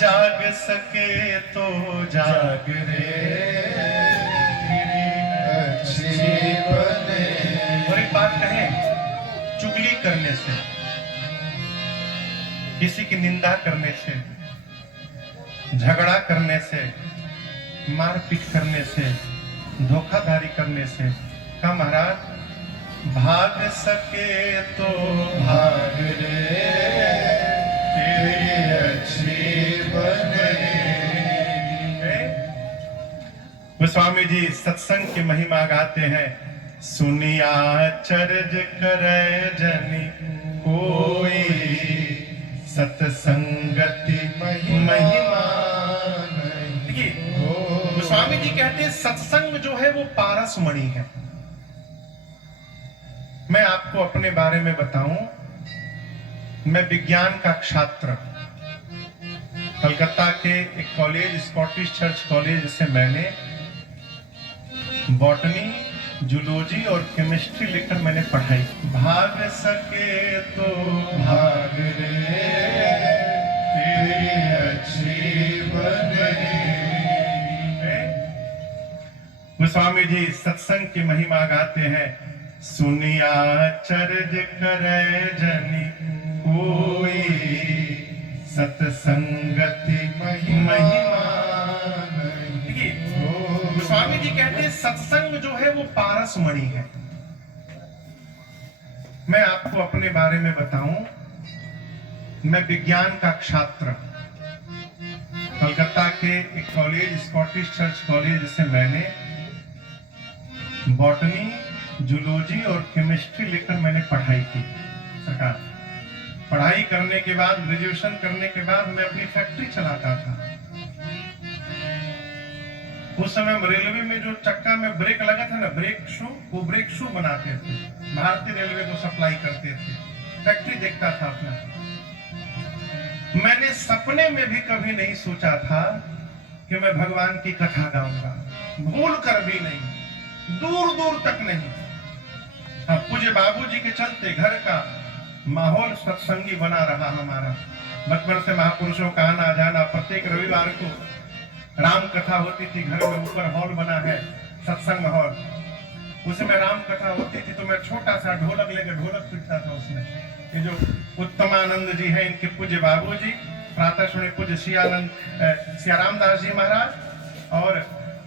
जाग सके तो जाग रे अच्छी बने। और एक बात कहें, चुगली करने से, किसी की निंदा करने से, झगड़ा करने से, मारपीट करने से, धोखाधड़ी करने से, का महाराज भाग सके तो भाग रे तेरी अच्छी बनेगी। गोस्वामी जी सत्संग की महिमा गाते हैं, सुनिया चरज करे जनि कोई, सत्संगति महिमा नहीं। गोस्वामी जी कहते हैं सत्संग जो है वो पारस मणि है। मैं आपको अपने बारे में बताऊं, मैं विज्ञान का छात्र, कलकत्ता के एक कॉलेज स्कॉटिश चर्च कॉलेज से मैंने बॉटनी, जूलॉजी और केमिस्ट्री लेकर मैंने पढ़ाई। भाग सके तो भाग रे तेरी अच्छी बनेगी। गोस्वामी जी सत्संग की महिमा गाते हैं, सुनिया चरज करे जनि कोई, सत्संगति महिमा नहीं। गोस्वामी जी कहते हैं सत्संग जो है वो पारस मणि है। मैं आपको अपने बारे में बताऊं, मैं विज्ञान का छात्र, कलकत्ता के एक कॉलेज स्कॉटिश चर्च कॉलेज से मैंने बॉटनी, जूलॉजी और केमिस्ट्री लेकर मैंने पढ़ाई की। सरकार पढ़ाई करने के बाद, ग्रेजुएशन करने के बाद मैं अपनी फैक्ट्री चलाता था। उस समय रेलवे में जो चक्का में ब्रेक लगा था ना, ब्रेक शू, वो ब्रेक शू बनाते थे, भारतीय रेलवे को सप्लाई करते थे। फैक्ट्री देखता था अपना। मैंने सपने में भी कभी नहीं सोचा था कि मैं भगवान की कथा गाऊंगा, भूल कर भी नहीं, दूर दूर तक नहीं। पूज्य बाबूजी के चलते घर का माहौल सत्संगी बना रहा हमारा। बचपन से महापुरुषों का आना जाना, प्रत्येक रविवार को राम कथा होती थी। घर में ऊपर हॉल बना है, सत्संग हॉल, उसमें राम कथा होती थी। तो मैं छोटा सा ढोलक लेकर ढोलक पीटता था उसमें। ये जो उत्तमानंद जी हैं, इनके पूज्य बाबूजी, प्रातः सुने पूज्य सियाराम दास जी महाराज, और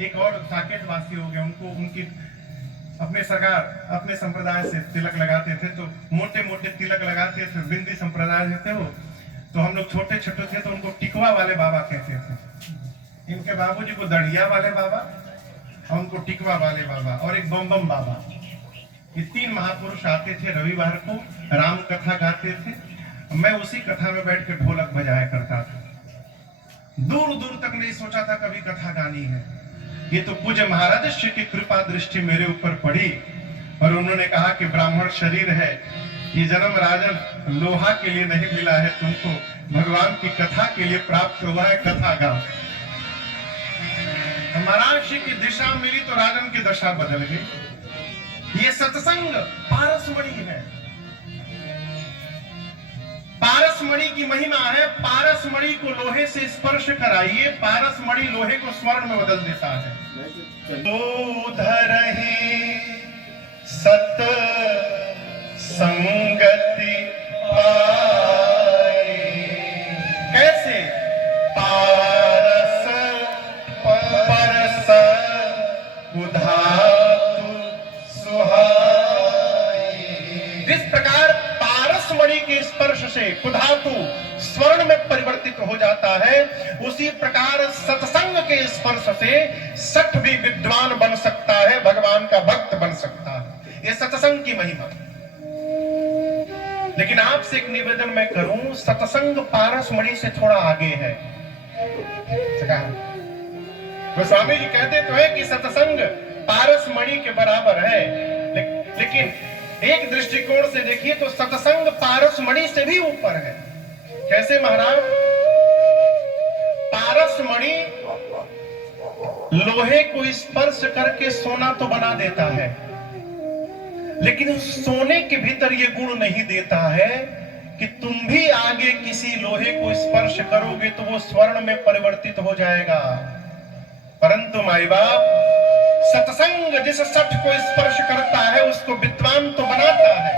एक और साकेत वासी हो गए, उनको उनकी अपने सरकार अपने संप्रदाय से तिलक लगाते थे, तो मोटे मोटे तिलक लगाते थे, बिंदी संप्रदाय थे वो। तो हम लोग छोटे छोटे थे तो उनको टिकवा वाले बाबा कहते थे। इनके बाबूजी को दड़िया वाले बाबा, और उनको टिकवा वाले बाबा, और एक बम बम बाबा। ये तीन महापुरुष आते थे, रविवार को राम कथा गाते थे। मैं उसी कथा में बैठ कर ढोलक बजाया करता था। दूर दूर तक नहीं सोचा था कभी कथा गानी है। ये तो पूज्य महाराज श्री की कृपा दृष्टि मेरे ऊपर पड़ी, और उन्होंने कहा कि ब्राह्मण शरीर है, ये जन्म राजन लोहा के लिए नहीं मिला है, तुमको भगवान की कथा के लिए प्राप्त हुआ है, कथा गाओ। महाराज श्री की दिशा मिली तो राजन की दशा बदल गई। ये सत्संग पारसमणि है, पारसमणि की महिमा है। पारसमणि को लोहे से स्पर्श कराइए, पारसमणि लोहे को स्वर्ण में बदल देता है। धरहि सत संगति पाई, कैसे? पारस परस उधातु सुहाई। जिस प्रकार पारसमणि के स्पर्श से कुधातु स्वर्ण में परिवर्तित हो जाता है, उसी प्रकार सत्संग के स्पर्श से सठ भी विद्वान बन सकता है, भगवान का भक्त बन सकता है। ये सत्संग की महिमा। लेकिन आपसे एक निवेदन मैं करूं, सत्संग पारसमणि से थोड़ा आगे है। गोस्वामी जी कहते तो है कि सत्संग पारसमणि के बराबर है, लेकिन एक दृष्टिकोण से देखिए तो सत्संग पारसमणि से भी ऊपर है। कैसे महाराज? पारसमणि लोहे को स्पर्श करके सोना तो बना देता है, लेकिन उस सोने के भीतर ये गुण नहीं देता है कि तुम भी आगे किसी लोहे को स्पर्श करोगे तो वो स्वर्ण में परिवर्तित हो जाएगा, परंतु माई बाप सत्संग जिस सठ को स्पर्श करता है उसको विद्वान तो बनाता है,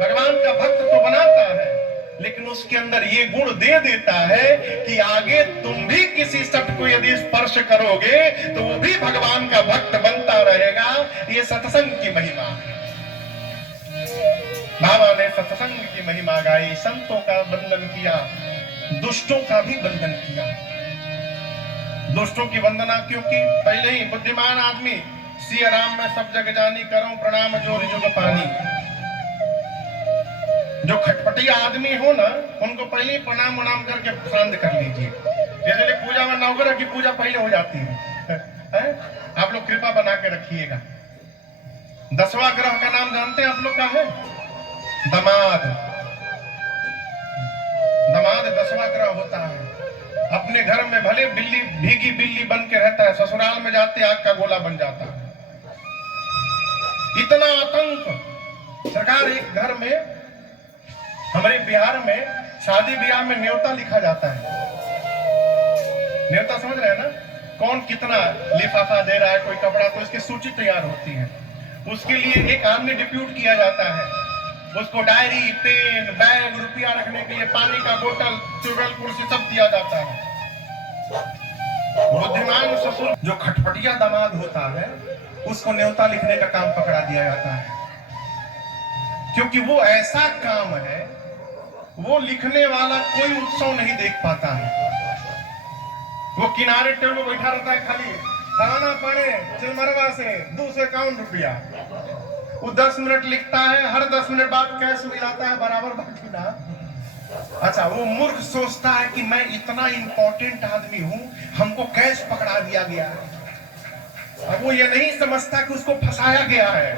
भगवान का भक्त तो बनाता है, लेकिन उसके अंदर ये गुण दे देता है कि आगे तुम भी किसी सठ को यदि स्पर्श करोगे तो वो भी भगवान का भक्त बनता रहेगा। ये सत्संग की महिमा है। बाबा ने सत्संग की महिमा गाई, संतों का बंधन किया, दुष्टों का भी बंधन किया। दुष्टों की वंदना, क्योंकि पहले ही बुद्धिमान आदमी सिया राम में सब जग जानी, करूं प्रणाम जोर जुग पानी। जो खटपटिया आदमी हो ना, उनको पहले ही प्रणाम प्रणाम करके शांत कर लीजिए। इसलिए पूजा में नवग्रह की पूजा पहले हो जाती है। आप लोग कृपा बना के रखिएगा। 10वां ग्रह का नाम जानते हैं आप लोग? का है दमाद। दमाद 10वां ग्रह होता है। अपने घर में भले बिल्ली, भीगी बिल्ली बन के रहता है, ससुराल में जाते आग का गोला बन जाता है। इतना आतंक। सरकार, एक घर में हमारे बिहार में शादी ब्याह में न्योता लिखा जाता है। न्योता समझ रहे हैं ना? कौन कितना लिफाफा दे रहा है, कोई कपड़ा, तो इसकी सूची तैयार होती है। उसके लिए एक आदमी डिप्यूट किया जाता है। उसको डायरी, पेन, बैग, रुपया रखने के लिए पानी का बोतल, टेबल कुर्सी सब दिया जाता है। बुद्धिमान ससुर जो खटपटिया दामाद होता है उसको न्योता लिखने का काम पकड़ा दिया जाता है, क्योंकि वो ऐसा काम है, वो लिखने वाला कोई उत्सव नहीं देख पाता है। वो किनारे टेबल पर बैठा रहता है, खाली खाना पड़े चिलमरवा से 251 रुपया। वो 10 मिनट लिखता है, हर 10 मिनट बाद कैश मिलाता है बराबर बाकी ना। अच्छा, वो मूर्ख सोचता है कि मैं इतना इंपॉर्टेंट आदमी हूं, हमको कैश पकड़ा दिया गया है। अब वो ये नहीं समझता कि उसको फंसाया गया है।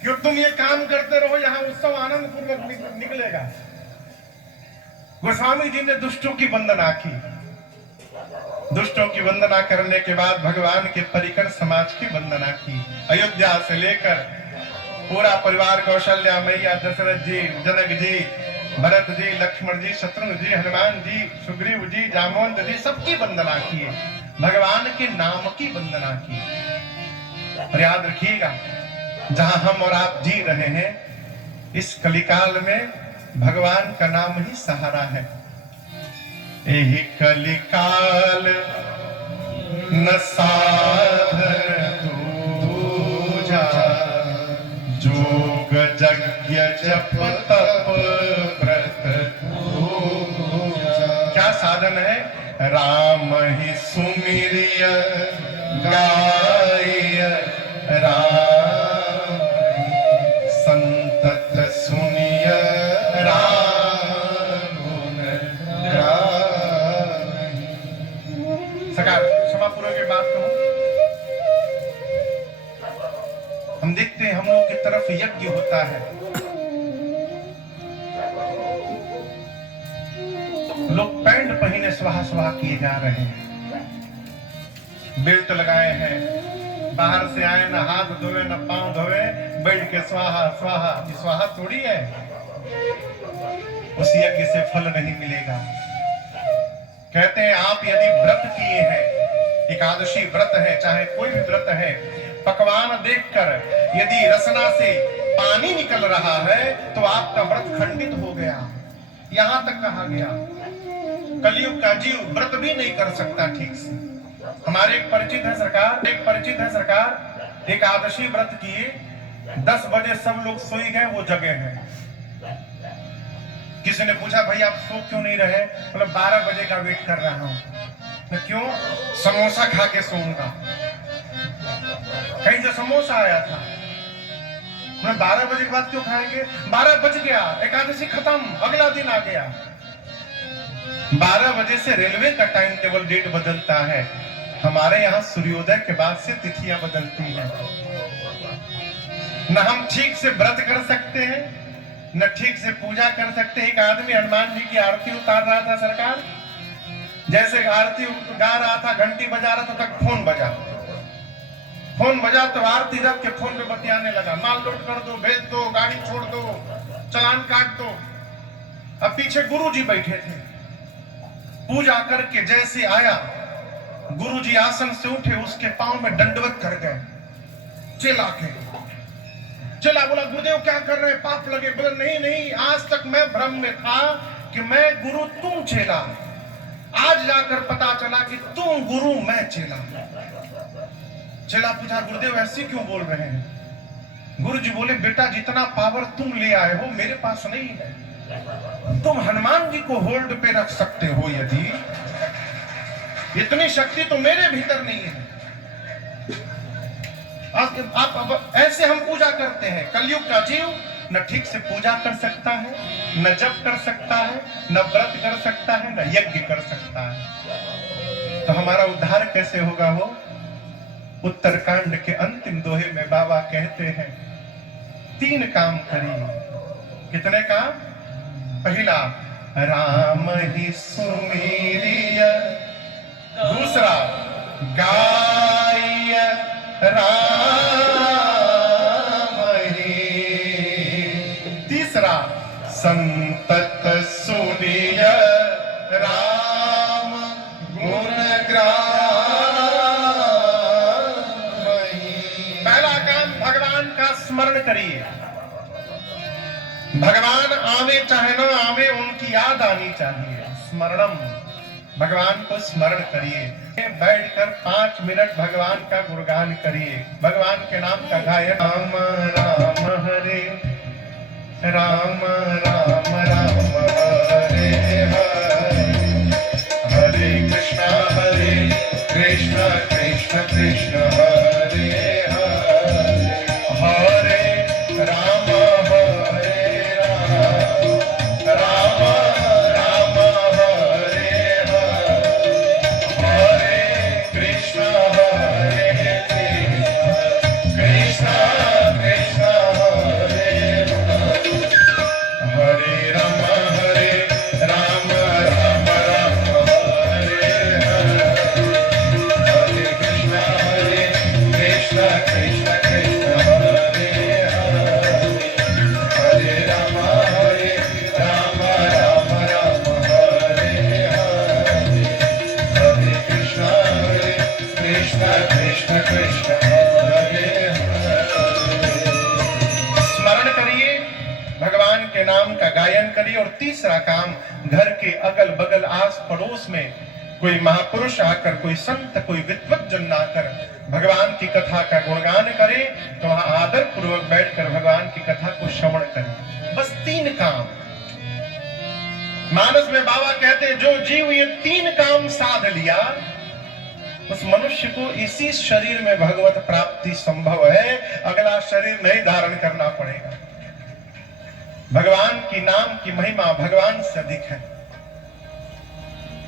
क्यों तुम ये काम करते रहो, यहाँ उत्सव आनंद पूर्वक निकलेगा। गोस्वामी जी ने दुष्टों की वंदना की। दुष्टों की वंदना करने के बाद भगवान के परिकर समाज की वंदना की। अयोध्या से लेकर पूरा परिवार, कौशल्या मैया, दशरथ जी, जनक जी, भरत जी, लक्ष्मण जी, शत्रुघ्न जी, हनुमान जी, सुग्रीव जी, जामवंत जी, सबकी वंदना की। भगवान के नाम की वंदना की। और याद रखिएगा, जहां हम और आप जी रहे हैं, इस कलिकाल में भगवान का नाम ही सहारा है। यही कलिकाल न साधन दूजा, जोग यज्ञ जप तप व्रत पूजा। क्या साधन है? राम ही सुमिरिय गाय, राम संतत सुनिय, राम गुण गाय। सरकार, क्षमापूर्वक की बात कहूं, हम देखते हैं हम लोग की तरफ यज्ञ होता है, लोग पैंट पहने स्वाहा स्वाहा किए जा रहे हैं, बेल्ट लगाए हैं, बाहर से आए ना हाथ धोए ना पांव धोए, बैठ के स्वाहा स्वाहा। स्वाहा थोड़ी है, उस यज्ञ से फल नहीं मिलेगा। कहते हैं आप यदि व्रत किए हैं, एकादशी व्रत है, चाहे कोई भी व्रत है, पकवान देखकर यदि रसना से पानी निकल रहा है तो आपका व्रत खंडित हो गया। यहां तक कहा गया। कलयुग का जीव व्रत भी नहीं कर सकता ठीक से। हमारे एक परिचित है सरकार, एकादशी व्रत किए, 10 बजे सब लोग सोई गए, वो जगे हैं। किसी ने पूछा भाई आप सो क्यों नहीं रहे? मतलब 12 बजे का वेट कर रहा हूं। तो क्यों? समोसा खा के सोऊंगा। कहीं से समोसा आया था, मैं 12 बजे के बाद क्यों खाएंगे? 12 बज गया, एकादशी खत्म, अगला दिन आ गया। 12 बजे से रेलवे का टाइम टेबल डेट बदलता है, हमारे यहाँ सूर्योदय के बाद से तिथियां बदलती हैं। न हम ठीक से व्रत कर सकते हैं, न ठीक से पूजा कर सकते हैं। एक आदमी हनुमान जी की आरती उतार रहा था सरकार, जैसे आरती गा रहा था, घंटी बजा रहा था, तक फोन बजा तो आरती रख के फोन पे बतियाने लगा, माल लोड कर दो, भेज दो, गाड़ी छोड़ दो, चालान काट दो। अब पीछे गुरुजी बैठे थे। पूजा करके जैसे आया, गुरुजी आसन से उठे, उसके पांव में दंडवत कर गए। चेला के चेला बोला, गुरुदेव क्या कर रहे हैं, पाप लगे? बोला, नहीं नहीं, आज तक मैं भ्रम में था कि मैं गुरु तुम चेला, आज जाकर पता चला कि तुम गुरु मैं चेला। चेला पूछा, गुरुदेव ऐसे क्यों बोल रहे हैं? गुरुजी बोले, बेटा जितना पावर तुम ले आए हो मेरे पास नहीं है। तुम हनुमान जी को होल्ड पे रख सकते हो, यदि इतनी शक्ति तो मेरे भीतर नहीं है। आप ऐसे हम पूजा करते हैं। कलयुग का जीव न ठीक से पूजा कर सकता है, न जप कर सकता है, न व्रत कर सकता है, न यज्ञ कर सकता है। तो हमारा उद्धार कैसे होगा? हो उत्तरकांड के अंतिम दोहे में बाबा कहते हैं, 3 काम करिए। कितने काम? पहला, राम ही सुमेरिय। दूसरा, गाय राम ही। तीसरा, संतत सुनिय राम गुण ग्राम ही। पहला काम, भगवान का स्मरण करिए। भगवान आवे चाहे ना आवे, उनकी याद आनी चाहिए। स्मरणम, भगवान को स्मरण करिए। बैठकर 5 मिनट भगवान का गुणगान करिए, भगवान के नाम का गायन। राम राम हरे राम राम राम हरे हरे, हरे कृष्णा कृष्ण कृष्ण हरे हरे, हरे राम राम राम हरे हरे, हरे कृष्ण कृष्ण कृष्ण हरे हरे, हरे राम राम राम हरे हरे, हरे कृष्ण कृष्ण कृष्ण हरे हरे, हरे राम राम राम हरे हरे, हरे कृष्ण कृष्ण कृष्ण हरे हरे। स्मरण करिए, भगवान के नाम का गायन करिए। और तीसरा काम, घर के अगल बगल आस पड़ोस में कोई महापुरुष आकर, कोई संत, कोई विद्वत जन आकर भगवान की कथा का गुणगान करे, तो वहां आदर पूर्वक बैठकर भगवान की कथा को श्रवण करें। बस 3 काम। मानस में बाबा कहते हैं, जो जीव ये 3 काम साध लिया, उस मनुष्य को इसी शरीर में भगवत प्राप्ति संभव है। अगला शरीर नहीं धारण करना पड़ेगा। भगवान की नाम की महिमा भगवान से अधिक है।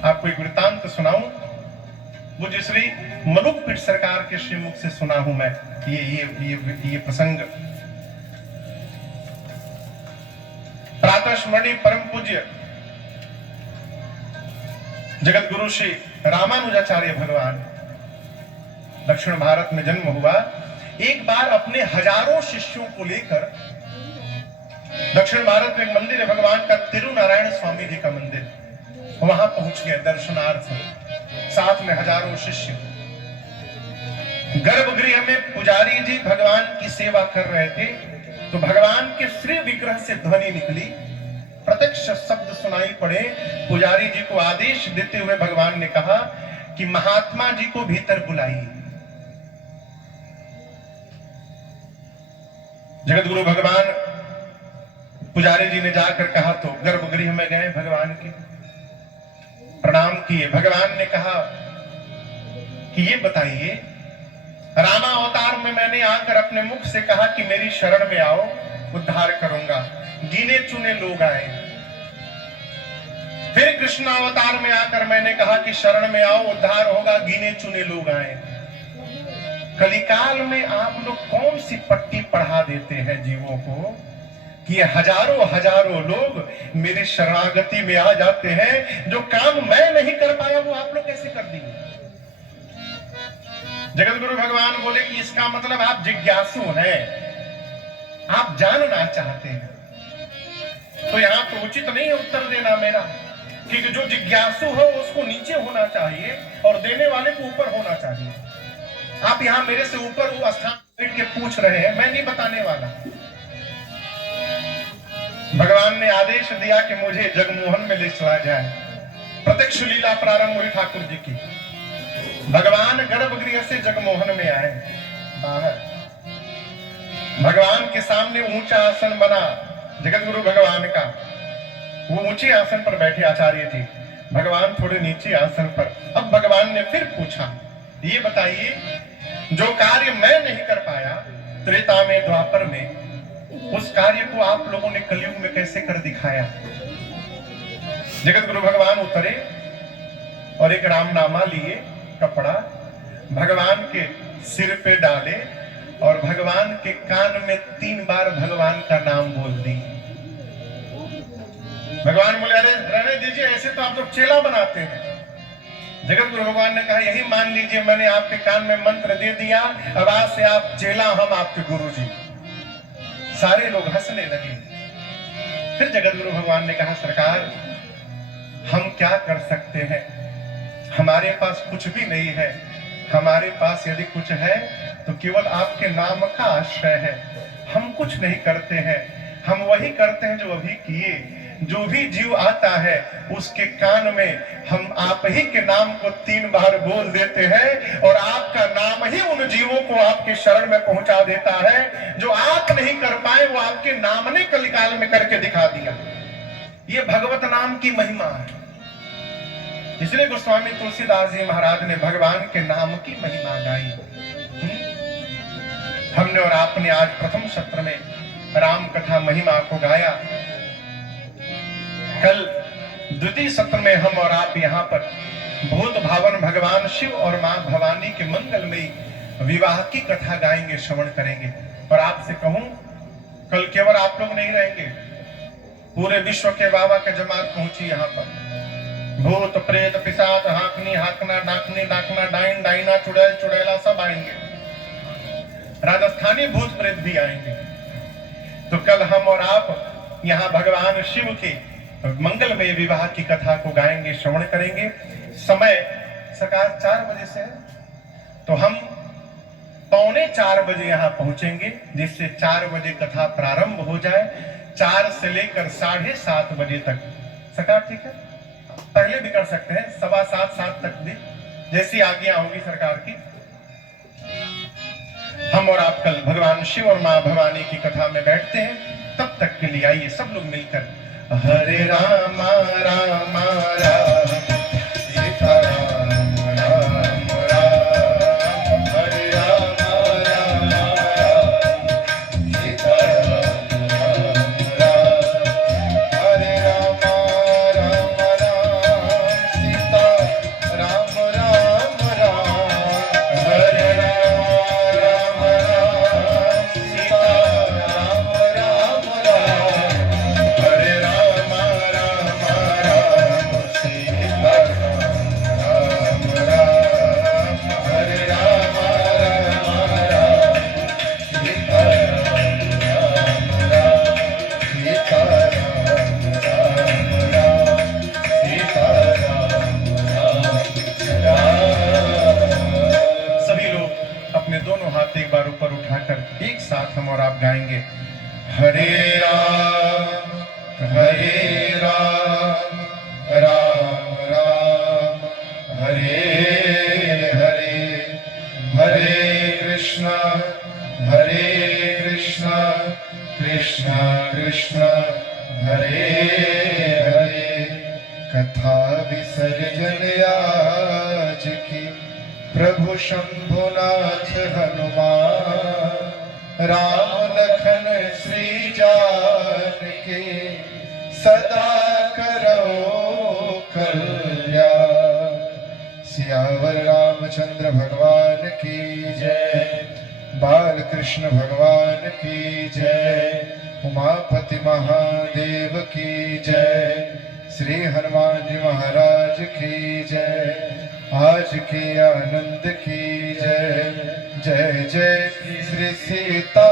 आपको एक वृत्तांत सुनाऊं, मुझे श्री मलुकपीठ सरकार के श्रीमुख से सुना हूं मैं ये प्रसंग। प्रातः स्मरणीय परम पूज्य जगत गुरु श्री रामानुजाचार्य भगवान, दक्षिण भारत में जन्म हुआ। एक बार अपने हजारों शिष्यों को लेकर दक्षिण भारत में एक मंदिर है भगवान का, तिरुनारायण स्वामी जी का मंदिर, वहां पहुंच गए दर्शनार्थ। साथ में हजारों शिष्य। गर्भगृह में पुजारी जी भगवान की सेवा कर रहे थे, तो भगवान के श्री विग्रह से ध्वनि निकली, प्रत्यक्ष शब्द सुनाई पड़े। पुजारी जी को आदेश देते हुए भगवान ने कहा कि महात्मा जी को भीतर बुलाइए। जगत गुरु भगवान, पुजारी जी ने जाकर कहा, तो गर्भगृह में गए, भगवान के प्रणाम किए। भगवान ने कहा कि ये बताइए, रामा अवतार में मैंने आकर अपने मुख से कहा कि मेरी शरण में आओ, उद्धार करूंगा। गिने चुने लोग आए। फिर कृष्ण अवतार में आकर मैंने कहा कि शरण में आओ, उद्धार होगा, गिने चुने लोग आए। कलिकाल में आप लोग कौन सी पट्टी पढ़ा देते हैं जीवों को कि हजारों हजारों लोग मेरे शरणागति में आ जाते हैं। जो काम मैं नहीं कर पाया वो आप लोग कैसे कर दिए? जगत गुरु भगवान बोले कि इसका मतलब आप जिज्ञासु हैं, आप जानना चाहते हैं। तो यहाँ तो उचित नहीं है उत्तर देना मेरा, कि जो जिज्ञासु हो उसको नीचे होना चाहिए और देने वाले को ऊपर होना चाहिए। आप यहाँ मेरे से ऊपर वो स्थान बैठ के पूछ रहे हैं, मैं नहीं बताने वाला। भगवान ने आदेश दिया कि मुझे जगमोहन में ले चला जाए। प्रत्यक्ष लीला प्रारंभ हुई ठाकुर जी की। भगवान गर्भगृह से जगमोहन में आए। बाहर भगवान के सामने ऊंचा आसन बना जगत गुरु भगवान का। वो ऊंचे आसन पर बैठे आचार्य जी, भगवान थोड़े नीचे आसन पर। अब भगवान ने फिर पूछा, ये बताइए जो कार्य मैं नहीं कर पाया त्रेता में द्वापर में, उस कार्य को आप लोगों ने कलयुग में कैसे कर दिखाया। जगत गुरु भगवान उतरे और एक रामनामा लिए, कपड़ा भगवान के सिर पे डाले और भगवान के कान में 3 बार भगवान का नाम बोल दी। भगवान बोले, अरे रहने दीजिए, ऐसे तो आप लोग चेला बनाते हैं। जगत गुरु भगवान ने कहा, यही मान लीजिए मैंने आपके कान में मंत्र दे दिया, अब आज से आप चेला, हम आपके गुरु जी। सारे लोग हंसने लगे। फिर जगत गुरु भगवान ने कहा, सरकार हम क्या कर सकते हैं, हमारे पास कुछ भी नहीं है। हमारे पास यदि कुछ है तो केवल आपके नाम का आश्रय है। हम कुछ नहीं करते हैं, हम वही करते हैं जो अभी किए। जो भी जीव आता है उसके कान में हम आप ही के नाम को 3 बार बोल देते हैं और आपका नाम ही उन जीवों को आपके शरण में पहुंचा देता है। जो आप नहीं कर पाए वो आपके नाम ने कलिकाल में करके दिखा दिया। ये भगवत नाम की महिमा है। इसलिए गोस्वामी तुलसीदास जी महाराज ने भगवान के नाम की महिमा गाई। हमने और आपने आज प्रथम सत्र में राम कथा महिमा को गाया। कल द्वितीय सत्र में हम और आप यहाँ पर भूत भावन भगवान शिव और मां भवानी के मंगलमयी विवाह की कथा गाएंगे, श्रवण करेंगे। और आपसे कहूं, कल केवल आप लोग नहीं रहेंगे, पूरे विश्व के बाबा के जमात पहुंची यहाँ पर। भूत प्रेत पिशाच हाकनी हाकना डाकनी डाकना डाइन डाइना चुड़ैल चुड़ैला सब आएंगे। राजस्थानी भूत प्रेत भी आएंगे। तो कल हम और आप यहाँ भगवान शिव के मंगलमय विवाह की कथा को गाएंगे, श्रवण करेंगे। समय सकाल 4 बजे से है, तो हम 3:45 बजे यहाँ पहुंचेंगे, जिससे 4 बजे कथा प्रारंभ हो जाए। 4 से लेकर 7:30 बजे तक। सरकार ठीक है, पहले भी कर सकते हैं, 7:15 7 तक भी, जैसी आज्ञा होगी सरकार की। हम और आप कल भगवान शिव और मां भवानी की कथा में बैठते हैं। तब तक के लिए आइए सब लोग मिलकर हरे राम राम राम सीता राम राम राम, हरे राम राम राम सीता राम राम राम, हरे राम राम राम सीता राम राम राम, हरे राम राम राम सीता राम राम राम, हरे राम राम राम सीता राम राम राम, हरे राम राम राम सीता राम राम राम, सीता राम राम राम, सीता राम राम। सभी लोग अपने दोनों हाथ एक बार ऊपर उठाकर एक साथ हम और आप गाएंगे, हरे राम राम राम हरे हरे, हरे कृष्ण कृष्ण कृष्ण हरे हरे। कथा विसर्जन आज की प्रभु शंभुनाथ हनुमान, राम लखन श्री जानकी सदा करो कल्याण। सियावर रामचंद्र भगवान की जय, बाल कृष्ण भगवान की जय, उमापति महादेव की जय, श्री हनुमान जी महाराज की जय, आज के आनंद की जय। जय जय श्री सीता